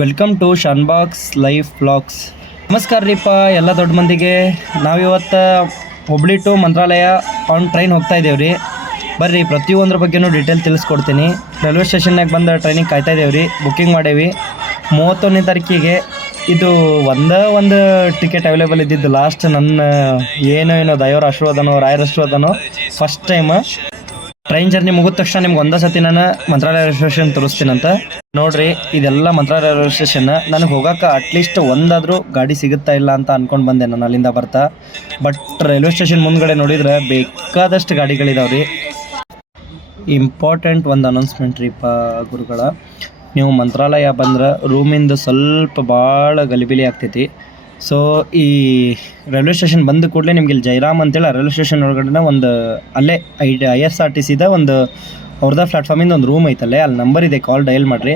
Welcome to Shanbhag's life vlogs. ನಮಸ್ಕಾರ ರೀಪ್ಪ ಎಲ್ಲ ದೊಡ್ಡ ಮಂದಿಗೆ. ನಾವಿವತ್ತು Hubli to Mantralayam on train ಹೋಗ್ತಾ ಇದ್ದೇವೆ ರೀ. ಬರ್ರಿ ಪ್ರತಿಯೊಂದ್ರ ಬಗ್ಗೆನೂ ಡೀಟೇಲ್ ತಿಳಿಸ್ಕೊಡ್ತೀನಿ. ರೈಲ್ವೆ ಸ್ಟೇಷನ್ನಾಗ ಬಂದು ಟ್ರೈನಿಗೆ ಕಾಯ್ತಾ ಇದ್ದೇವೆ ರೀ. ಬುಕ್ಕಿಂಗ್ ಮಾಡೇವಿ 31ನೇ ತಾರೀಕಿಗೆ. ಇದು ಒಂದು ಟಿಕೆಟ್ ಅವೈಲೇಬಲ್ ಇದ್ದಿದ್ದು ಲಾಸ್ಟ್ ನನ್ನ ಏನೋ ದೈವರ ಆಶೀರ್ವಾದನೋ ರಾಯರ ಆಶೀರ್ವಾದನೋ ಫಸ್ಟ್ ಟೈಮ್ ಟ್ರೈನ್ ಜರ್ನಿ ಮುಗಿದ ತಕ್ಷಣ ನಿಮ್ಗೆ ಒಂದೇ ಸತಿ ನಾನು ಮಂತ್ರಾಲಯ ರೈಲ್ವೆ ಸ್ಟೇಷನ್ ತೋರಿಸ್ತೀನಂತ ನೋಡ್ರಿ. ಇದೆಲ್ಲ ಮಂತ್ರಾಲಯ ರೈಲ್ವೆ ಸ್ಟೇಷನ್. ನನಗೆ ಹೋಗೋಕೆ ಅಟ್ಲೀಸ್ಟ್ ಒಂದಾದರೂ ಗಾಡಿ ಸಿಗುತ್ತಾ ಇಲ್ಲ ಅಂತ ಅಂದ್ಕೊಂಡು ಬಂದೆ ನಾನು ಅಲ್ಲಿಂದ ಬರ್ತಾ. ಬಟ್ ರೈಲ್ವೆ ಸ್ಟೇಷನ್ ಮುಂದ್ಗಡೆ ನೋಡಿದ್ರೆ ಬೇಕಾದಷ್ಟು ಗಾಡಿಗಳಿದಾವೆ ರೀ. ಇಂಪಾರ್ಟೆಂಟ್ ಒಂದು ಅನೌನ್ಸ್ಮೆಂಟ್ ರೀಪ್ಪ ಗುರುಗಳ, ನೀವು ಮಂತ್ರಾಲಯ ಬಂದ್ರೆ ರೂಮಿಂದು ಸ್ವಲ್ಪ ಭಾಳ ಗಲಿಬಿಲಿ ಆಗ್ತೈತಿ. ಸೊ ಈ ರೈಲ್ವೆ ಸ್ಟೇಷನ್ ಬಂದ ಕೂಡಲೇ ನಿಮ್ಗೆ ಇಲ್ಲಿ ಜೈರಾಮ್ ಅಂತೇಳಿ ರೈಲ್ವೆ ಸ್ಟೇಷನ್ ಒಳಗಡೆ ಒಂದು ಅಲ್ಲೇ IRCTCದ ಒಂದು ಅವ್ರದ್ದು ಪ್ಲಾಟ್ಫಾರ್ಮಿಂದ ಒಂದು ರೂಮ್ ಐತಲ್ಲೇ, ಅಲ್ಲಿ ನಂಬರ್ ಇದೆ, ಕಾಲ್ ಡಯಲ್ ಮಾಡಿರಿ.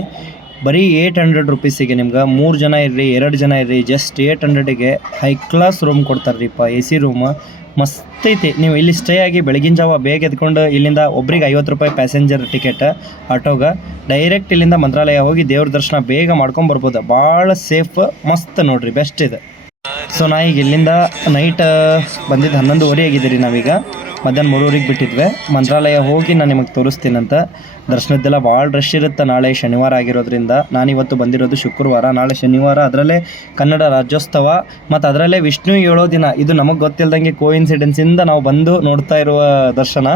ಬರೀ 800 ರುಪೀಸಿಗೆ ನಿಮ್ಗೆ 3 ಜನ ಇರ್ರಿ 2 ಜನ ಇರ್ರಿ ಜಸ್ಟ್ 800ಗೆ ಹೈ ಕ್ಲಾಸ್ ರೂಮ್ ಕೊಡ್ತಾರೆ ರೀಪ್ಪ. AC ರೂಮ್ ಮಸ್ತ್ ಐತಿ. ನೀವು ಇಲ್ಲಿ ಸ್ಟೇ ಆಗಿ ಬೆಳಗಿನ ಜಾವ ಬೇಗ ಎದ್ಕೊಂಡು ಇಲ್ಲಿಂದ ಒಬ್ರಿಗೆ 50 ರೂಪಾಯಿ ಪ್ಯಾಸೆಂಜರ್ ಟಿಕೆಟ್ ಆಟೋಗೆ ಡೈರೆಕ್ಟ್ ಇಲ್ಲಿಂದ ಮಂತ್ರಾಲಯ ಹೋಗಿ ದೇವ್ರ ದರ್ಶನ ಬೇಗ ಮಾಡ್ಕೊಂಬರ್ಬೋದು. ಭಾಳ ಸೇಫ್, ಮಸ್ತ್ ನೋಡಿರಿ, ಬೆಸ್ಟ್ ಇದೆ. ಸೊ ನಾ ಈಗ ಇಲ್ಲಿಂದ ನೈಟ್ ಬಂದಿದ್ದು 11:30 ಆಗಿದ್ದೀರಿ. ನಾವೀಗ ಮಧ್ಯಾಹ್ನ 3:00ಗೆ ಬಿಟ್ಟಿದ್ವಿ. ಮಂತ್ರಾಲಯ ಹೋಗಿ ನಾನು ನಿಮಗೆ ತೋರಿಸ್ತೀನಂತ. ದರ್ಶನದ್ದೆಲ್ಲ ಭಾಳ ರಶ್ ಇರುತ್ತೆ. ನಾಳೆ ಶನಿವಾರ ಆಗಿರೋದ್ರಿಂದ, ನಾನಿವತ್ತು ಬಂದಿರೋದು ಶುಕ್ರವಾರ, ನಾಳೆ ಶನಿವಾರ. ಅದರಲ್ಲೇ ಕನ್ನಡ ರಾಜ್ಯೋತ್ಸವ ಮತ್ತು ಅದರಲ್ಲೇ ವಿಷ್ಣು 7 ದಿನ. ಇದು ನಮಗೆ ಗೊತ್ತಿಲ್ಲದಂಗೆ ಕೋಇನ್ಸಿಡೆನ್ಸಿಂದ ನಾವು ಬಂದು ನೋಡ್ತಾ ಇರುವ ದರ್ಶನ.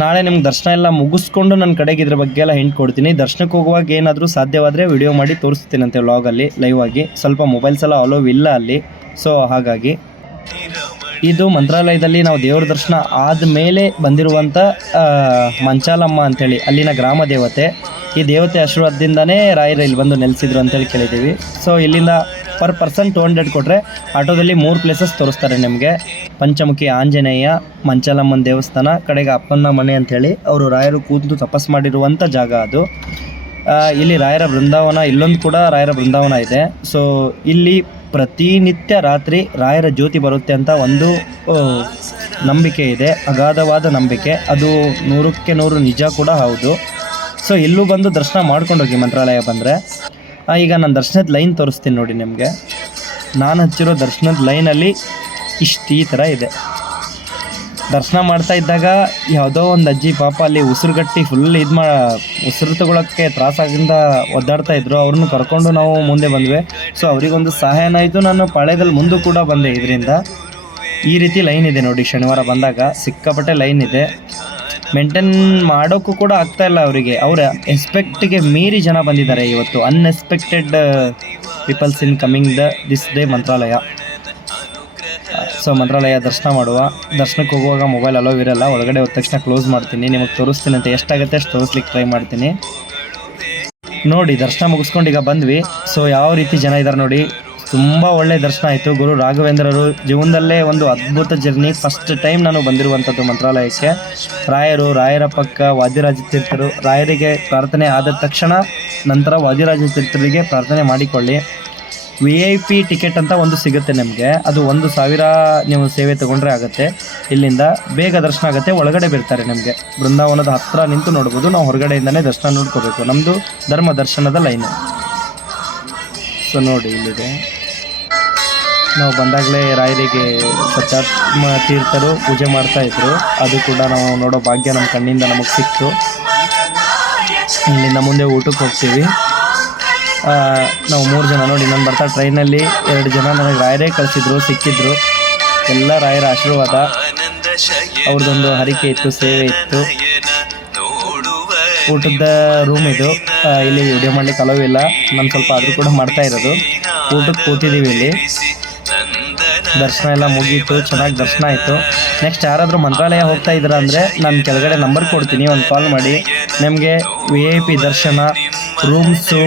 ನಾಳೆ ನಿಮ್ಗೆ ದರ್ಶನ ಎಲ್ಲ ಮುಗಿಸ್ಕೊಂಡು ನನ್ನ ಕಡೆಗೆ ಇದ್ರ ಬಗ್ಗೆ ಎಲ್ಲ ಹಿಂಟ್ ಕೊಡ್ತೀನಿ. ದರ್ಶನಕ್ಕೆ ಹೋಗುವಾಗ ಏನಾದರೂ ಸಾಧ್ಯವಾದರೆ ವಿಡಿಯೋ ಮಾಡಿ ತೋರಿಸ್ತೀನಂತೆ ವ್ಲಾಗಲ್ಲಿ ಲೈವ್ ಆಗಿ. ಸ್ವಲ್ಪ ಮೊಬೈಲ್ಸ್ ಎಲ್ಲ ಅಲೋವ್ ಇಲ್ಲ ಅಲ್ಲಿ. ಸೊ ಹಾಗಾಗಿ ಇದು ಮಂತ್ರಾಲಯದಲ್ಲಿ ನಾವು ದೇವ್ರ ದರ್ಶನ ಆದಮೇಲೆ ಬಂದಿರುವಂಥ ಮಂಚಾಲಮ್ಮ ಅಂಥೇಳಿ ಅಲ್ಲಿನ ಗ್ರಾಮ ದೇವತೆ. ಈ ದೇವತೆ ಆಶೀರ್ವಾದದಿಂದನೇ ರಾಯರು ಇಲ್ಲಿ ಬಂದು ನೆಲೆಸಿದ್ರು ಅಂತೇಳಿ ಕೇಳಿದ್ದೀವಿ. ಸೊ ಇಲ್ಲಿಂದ ಪರ್ ಪರ್ಸನ್ 200 ಕೊಟ್ಟರೆ ಆಟೋದಲ್ಲಿ 3 ಪ್ಲೇಸಸ್ ತೋರಿಸ್ತಾರೆ ನಿಮಗೆ. ಪಂಚಮುಖಿ ಆಂಜನೇಯ, ಮಂಚಾಲಮ್ಮನ ದೇವಸ್ಥಾನ, ಕಡೆಗೆ ಅಪ್ಪನ ಮನೆ ಅಂಥೇಳಿ ಅವರು ರಾಯರು ಕೂತು ತಪಸ್ ಮಾಡಿರುವಂಥ ಜಾಗ ಅದು. ಇಲ್ಲಿ ರಾಯರ ಬೃಂದಾವನ, ಇಲ್ಲೊಂದು ಕೂಡ ರಾಯರ ಬೃಂದಾವನ ಇದೆ. ಸೊ ಇಲ್ಲಿ ಪ್ರತಿನಿತ್ಯ ರಾತ್ರಿ ರಾಯರ ಜ್ಯೋತಿ ಬರುತ್ತೆ ಅಂತ ಒಂದು ನಂಬಿಕೆ ಇದೆ, ಅಗಾಧವಾದ ನಂಬಿಕೆ. ಅದು 100ಕ್ಕೆ 100 ನಿಜ ಕೂಡ ಹೌದು. ಸೊ ಇಲ್ಲೂ ಬಂದು ದರ್ಶನ ಮಾಡ್ಕೊಂಡೋಗಿ ಮಂತ್ರಾಲಯ ಬಂದರೆ. ಈಗ ನಾನು ದರ್ಶನದ ಲೈನ್ ತೋರಿಸ್ತೀನಿ ನೋಡಿ ನಿಮಗೆ. ನಾನು ಹಚ್ಚಿರೋ ದರ್ಶನದ ಲೈನಲ್ಲಿ ಈ ಥರ ಇದೆ. ದರ್ಶನ ಮಾಡ್ತಾ ಇದ್ದಾಗ ಯಾವುದೋ ಒಂದು ಅಜ್ಜಿ ಪಾಪ ಅಲ್ಲಿ ಉಸಿರುಗಟ್ಟಿ ಫುಲ್ ಉಸಿರು ತಗೊಳ್ಳೋಕ್ಕೆ ತ್ರಾಸಾಗಿಂದ ಒದ್ದಾಡ್ತಾ ಇದ್ರು. ಅವ್ರನ್ನ ಕರ್ಕೊಂಡು ನಾವು ಮುಂದೆ ಬಂದ್ವಿ. ಸೊ ಅವರಿಗೊಂದು ಸಹಾಯನ ಆಯಿತು. ನಾನು ಪಾಳ್ಯದಲ್ಲಿ ಮುಂದೆ ಕೂಡ ಬಂದೆ. ಇದರಿಂದ ಈ ರೀತಿ ಲೈನ್ ಇದೆ ನೋಡಿ. ಶನಿವಾರ ಬಂದಾಗ ಸಿಕ್ಕಾಪಟ್ಟೆ ಲೈನ್ ಇದೆ. ಮೇಂಟೈನ್ ಮಾಡೋಕ್ಕೂ ಕೂಡ ಆಗ್ತಾಯಿಲ್ಲ ಅವರಿಗೆ. ಅವರ ಎಕ್ಸ್ಪೆಕ್ಟಿಗೆ ಮೀರಿ ಜನ ಬಂದಿದ್ದಾರೆ ಇವತ್ತು. Unexpected peoples in coming this day Mantralayam. So Mantralayam ದರ್ಶನ ಮಾಡುವ. ದರ್ಶನಕ್ಕೆ ಹೋಗುವಾಗ ಮೊಬೈಲ್ ಅಲೋವ್ ಇರಲ್ಲ. ಒಳಗಡೆ ಹೋದ ತಕ್ಷಣ ಕ್ಲೋಸ್ ಮಾಡ್ತೀನಿ. ನಿಮಗೆ ತೋರಿಸ್ತೀನಿ ಅಂತ ಎಷ್ಟಾಗುತ್ತೆ ಅಷ್ಟು ತೋರಿಸ್ಲಿಕ್ಕೆ ಟ್ರೈ ಮಾಡ್ತೀನಿ. ನೋಡಿ ದರ್ಶನ ಮುಗಿಸ್ಕೊಂಡು ಈಗ ಬಂದ್ವಿ. ಸೊ ಯಾವ ರೀತಿ ಜನ ಇದ್ದಾರೆ ನೋಡಿ. ತುಂಬ ಒಳ್ಳೆ ದರ್ಶನ ಆಯಿತು. ಗುರು ರಾಘವೇಂದ್ರರು ಜೀವನದಲ್ಲೇ ಒಂದು ಅದ್ಭುತ ಜರ್ನಿ. ಫಸ್ಟ್ ಟೈಮ್ ನಾನು ಬಂದಿರುವಂಥದ್ದು ಮಂತ್ರಾಲಯಕ್ಕೆ. ರಾಯರ ಪಕ್ಕ ವಾದಿರಾಜ ತೀರ್ಥರು. ರಾಯರಿಗೆ ಪ್ರಾರ್ಥನೆ ಆದ ತಕ್ಷಣ ನಂತರ ವಾದಿರಾಜ ತೀರ್ಥರಿಗೆ ಪ್ರಾರ್ಥನೆ ಮಾಡಿಕೊಳ್ಳಿ. VIP ಟಿಕೆಟ್ ಅಂತ ಒಂದು ಸಿಗುತ್ತೆ ನಿಮಗೆ. ಅದು 1,000 ನೀವು ಸೇವೆ ತೊಗೊಂಡ್ರೆ ಆಗುತ್ತೆ. ಇಲ್ಲಿಂದ ಬೇಗ ದರ್ಶನ ಆಗುತ್ತೆ. ಒಳಗಡೆ ಬಿಡ್ತಾರೆ ನಿಮಗೆ. ಬೃಂದಾವನದ ಹತ್ತಿರ ನಿಂತು ನೋಡ್ಬೋದು. ನಾವು ಹೊರಗಡೆಯಿಂದನೇ ದರ್ಶನ ನೋಡ್ಕೋಬೇಕು. ನಮ್ಮದು ಧರ್ಮ ದರ್ಶನದ ಲೈನು. ಸೊ ನೋಡಿ ಇಲ್ಲಿದೆ. ನಾವು ಬಂದಾಗಲೇ ರಾಯರಿಗೆ ಸತ್ಯಾತ್ಮ ತೀರ್ಥರು ಪೂಜೆ ಮಾಡ್ತಾಯಿದ್ರು. ಅದು ಕೂಡ ನಾವು ನೋಡೋ ಭಾಗ್ಯ ನಮ್ಮ ಕಣ್ಣಿಂದ ನಮಗೆ ಸಿಕ್ತು. ಇಲ್ಲಿಂದ ಮುಂದೆ ಊಟಕ್ಕೆ ಹೋಗ್ತೀವಿ. ನಾವು 3 ಜನ ನೋಡಿ. ನಾನು ಬರ್ತಾ ಟ್ರೈನಲ್ಲಿ 2 ಜನ ನನಗೆ ರಾಯರೇ ಕಳಿಸಿದ್ರು, ಸಿಕ್ಕಿದ್ರು. ಎಲ್ಲ ರಾಯರ ಆಶೀರ್ವಾದ. ಅವ್ರದ್ದೊಂದು ಹರಿಕೆ ಇತ್ತು, ಸೇವೆ ಇತ್ತು. ಊಟದ ರೂಮ್ ಇದು. ಇಲ್ಲಿ ವಿಡಿಯೋ ಮಾಡ್ಲಿಕ್ಕೆ ಅಲೋವಿಲ್ಲ. ನಾನು ಸ್ವಲ್ಪ ಆದರೂ ಕೂಡ ಮಾಡ್ತಾ ಇರೋದು. ಊಟಕ್ಕೆ ಕೂತಿದ್ದೀವಿ ಇಲ್ಲಿ. ದರ್ಶನ ಎಲ್ಲ ಮುಗೀತು. ಚೆನ್ನಾಗಿ ದರ್ಶನ ಆಯಿತು. ನೆಕ್ಸ್ಟ್ ಯಾರಾದರೂ ಮಂತ್ರಾಲಯ ಹೋಗ್ತಾ ಇದ್ದೀರಾ ಅಂದರೆ ನಾನು ಕೆಳಗಡೆ ನಂಬರ್ ಕೊಡ್ತೀನಿ, ಒಂದು ಕಾಲ್ ಮಾಡಿ. ನಿಮಗೆ VIP ದರ್ಶನ, ರೂಮ್ಸು,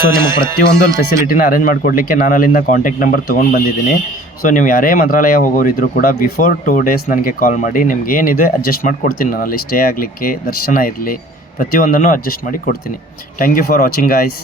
ಸೊ ನಿಮಗೆ ಪ್ರತಿಯೊಂದು ಫೆಸಿಲಿಟಿನ ಅರೇಂಜ್ ಮಾಡಿಕೊಡ್ಲಿಕ್ಕೆ ನಾನು ಅಲ್ಲಿಂದ ಕಾಂಟ್ಯಾಕ್ಟ್ ನಂಬರ್ ತೊಗೊಂಡು ಬಂದಿದ್ದೀನಿ. ಸೊ ನೀವು ಯಾರೇ ಮಂತ್ರಾಲಯ ಹೋಗೋರಿದ್ರು ಕೂಡ ಬಿಫೋರ್ 2 ಡೇಸ್ ನನಗೆ ಕಾಲ್ ಮಾಡಿ. ನಿಮ್ಗೆ ಏನಿದೆ ಅಡ್ಜಸ್ಟ್ ಮಾಡಿ ಕೊಡ್ತೀನಿ. ನಾನು ಅಲ್ಲಿ ಸ್ಟೇ ಆಗಲಿಕ್ಕೆ, ದರ್ಶನ ಇರಲಿ, ಪ್ರತಿಯೊಂದನ್ನು ಅಡ್ಜಸ್ಟ್ ಮಾಡಿ ಕೊಡ್ತೀನಿ. Thank you for watching guys.